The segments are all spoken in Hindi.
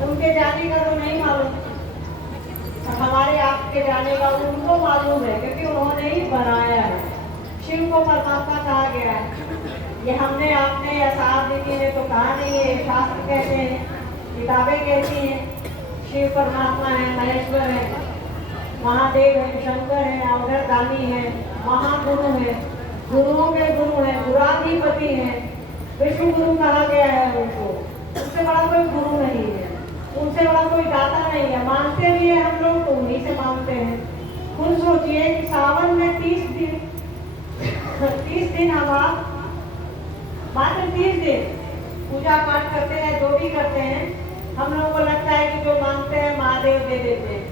उनके जाने का तो नहीं मालूम, हमारे आपके जाने का उनको मालूम है, क्योंकि उन्होंने ही बनाया है। शिव को परमात्मा कहा गया है। ये हमने आपने या साहब दीदी ने तो कहा नहीं है, शास्त्र कहते हैं, किताबें कहती हैं। शिव परमात्मा है, महेश्वर है, महादेव है, शंकर है, अवधरदानी है, महागुरु है, गुरुओं के गुरु है, गुराधिपति है, विष्णु गुरु कहा गया है उनको। उससे बड़ा कोई गुरु नहीं है, उनसे बड़ा कोई दाता नहीं है। मानते भी है हम लोग तो उन्हीं से मानते हैं। खुद सोचिए कि सावन में 30 दिन हम आप मात्र 30 दिन पूजा पाठ करते हैं, जो भी करते हैं, हम लोगों को लगता है कि जो मांगते हैं महादेव दे देते हैं।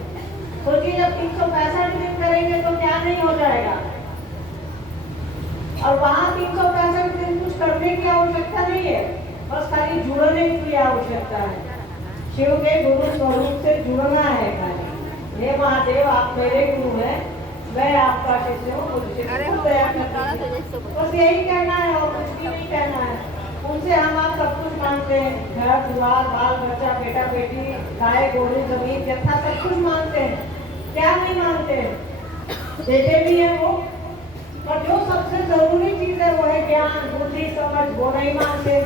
सोचिए जब 365 दिन करेंगे तो क्या नहीं हो जाएगा। और वहां 365 दिन कुछ करने की आवश्यकता नहीं है, बस खाली जुड़ने की आवश्यकता है। शिव के गुरु स्वरूप से जुड़ना है खाली। हे महादेव आप मेरे गुरु हैं, मैं आपका शिष्य हूँ, मुझसे बस यही कहना है और कुछ भी नहीं कहना है। उनसे हम आप सब कुछ मांगते हैं, घर द्वार बाल बच्चा बेटा बेटी गाय गोरू जमीन जत्था सब कुछ मांगते हैं। क्या नहीं मांगते हैं, देते भी है वो। पर जो सबसे जरूरी चीज है वो है ज्ञान बुद्धि समझ, वो नहीं मांगते।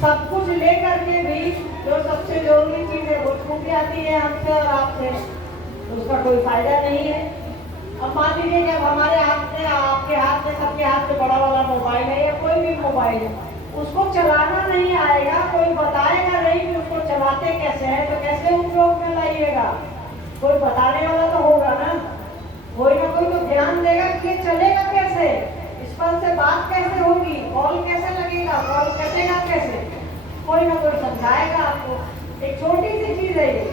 सब कुछ लेकर के भी जो सबसे जरूरी चीज है वो छूट जाती है हमसे और आपसे, उसका कोई फायदा नहीं है। अब मान लीजिए जब हमारे हाथ में आपके हाथ में सबके हाथ में बड़ा वाला मोबाइल है या कोई भी मोबाइल है, उसको चलाना नहीं आएगा, कोई बताएगा नहीं कि उसको चलाते कैसे है, तो कैसे उपयोग में लाइएगा। कोई बताने वाला तो होगा ना, कोई ना कोई तो ध्यान देगा कि ये चलेगा कैसे, इस पर से बात कैसे होगी, कॉल कैसे लगेगा, कॉल कटेगा कैसे, कोई ना कोई समझाएगा आपको। एक छोटी सी चीज है ये,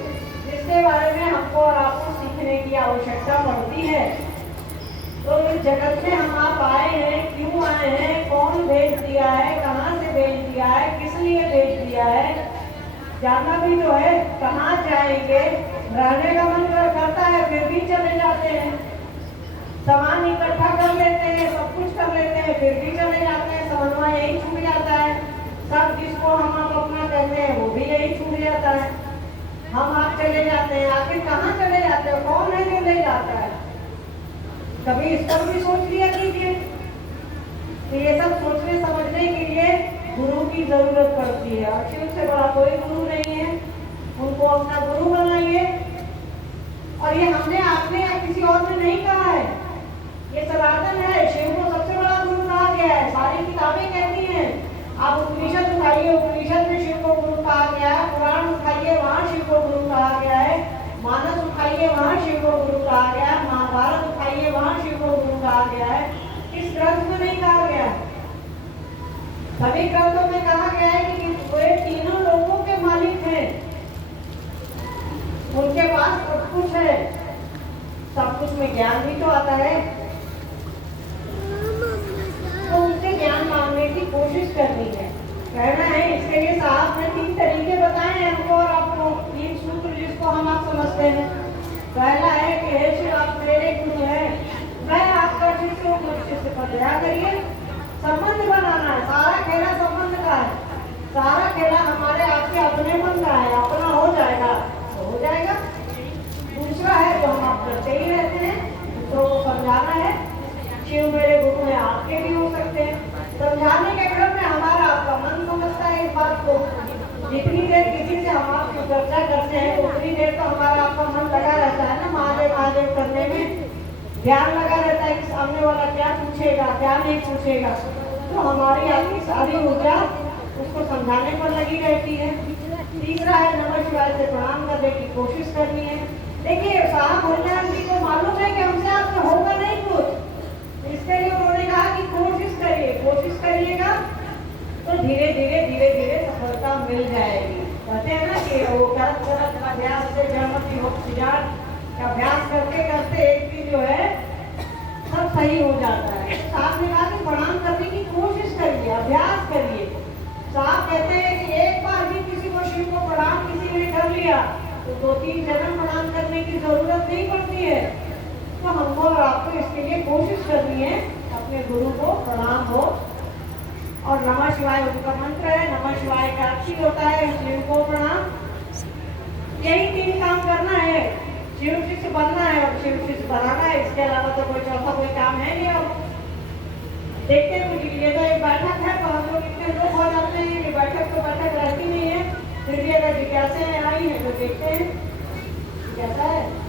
जिसके बारे में हमको और आपको सीखने की आवश्यकता पड़ती है। तो इस जगत में हम आप आए हैं, क्यों आए हैं, कौन भेज दिया है, कहाँ से भेज दिया है, किस लिए भेज दिया है, जाना भी तो है। कहाँ जाएंगे, रहने का मन करता है फिर भी चले जाते हैं, सामान इकट्ठा कर लेते हैं, सब कुछ कर लेते हैं, फिर भी चले जाते हैं, समन्वय यही छूट जाता है। सब जिसको हम आप अपना कहते हैं वो भी यही छूट जाता है, हम आप चले जाते हैं। आखिर कहाँ चले जाते हैं, कौन है जो ले जाता है, कभी इस पर भी सोच लिया कीजिए। तो ये सब सोचने समझने के लिए गुरु की जरूरत पड़ती है, और शिव से बड़ा कोई गुरु नहीं है, उनको अपना गुरु बनाइए। और ये हमने आपने या किसी और ने नहीं कहा है, ये सनातन है। शिव को सबसे बड़ा गुरु कहा गया है, सारी किताबें कहती हैं। आप उपनिषद उठाइए, उपनिषद में शिव को गुरु कहा गया है, पुराण उठाइए वहाँ शिव को गुरु कहा गया है, मानस उठाइए वहाँ शिव को गुरु कहा गया है, महाभारत उठाइए वहाँ शिव को गुरु कहा गया है। किस ग्रंथ में नहीं कहा गया? सभी ग्रंथों में कहा गया है कि वे तीनों लोगों के मालिक हैं, उनके पास सब कुछ है। सब कुछ में ज्ञान भी तो आता है, तो उनसे ज्ञान मांगने की कोशिश करनी है, कहना है। इसके लिए साहब ने 3 तरीके बताए हैं हमको और आपको, 3 सूत्र जिसको हम आप समझते हैं। पहला है कि हे शिव आप मेरे गुरु हैं, मैं आपका शिष्य हूँ, मुझ शिष्य पर दया करिए। संबंध बनाना है, सारा खेला संबंध का है, सारा खेला हमारे आपके अपने मन का है, अपना हो जाएगा तो हो जाएगा। दूसरा है जो हम आप करते ही रहते हैं, दूसरों को समझाना है। शिव मेरे गुरु हैं, आपके भी हो सकते हैं। समझाने के क्रम में हमारा आपका मन समझता है इस बात को। जितनी देर किसी से हम आप चर्चा करते हैं उतनी देर तो हमारा आपका मन लगा रहता है ना, महादेव महादेव करने में ध्यान लगा रहता है कि सामने वाला क्या पूछेगा क्या नहीं पूछेगा, तो हमारी आपकी सारी ऊर्जा उसको समझाने पर लगी रहती है। तीसरा है नमः शिवाय से प्रणाम करने की कोशिश करनी है। देखिए साहब हरिनारायण जी को मालूम है कि हमसे आपसे होगा नहीं कुछ, इसके लिए उन्होंने कहा कि कोशिश करिए, कोशिश करिएगा तो धीरे धीरे धीरे धीरे सफलता मिल जाएगी। कहते हैं ना कि वो करत करत अभ्यास से जन्मति हो सिजान, अभ्यास करते करते एक भी जो है सब सही हो जाता है। साहब ने कहा कि प्रणाम करने की कोशिश करिए, अभ्यास करिए। साहब कहते हैं कि एक बार भी किसी को शिव को प्रणाम किसी ने कर लिया तो 2-3 जन्म प्रणाम करने की जरूरत नहीं पड़ती है। तो हमको और आपको इसके लिए कोशिश करनी है, अपने गुरु को प्रणाम हो। और नमः शिवाय उनका मंत्र है, नमः शिवाय का अर्थ ही होता है, शिव पढ़ना है और शिव बनाना है, इसके अलावा तो कोई चौथा कोई काम है नहीं। अब देखते हैं कुछ, ये तो एक बैठक है तो हम लोग इतने लोग हो जाते हैं कि बैठक तो बैठक रहती नहीं है, फिर भी अगर जिज्ञासाएं आई है तो देखते हैं कैसा है।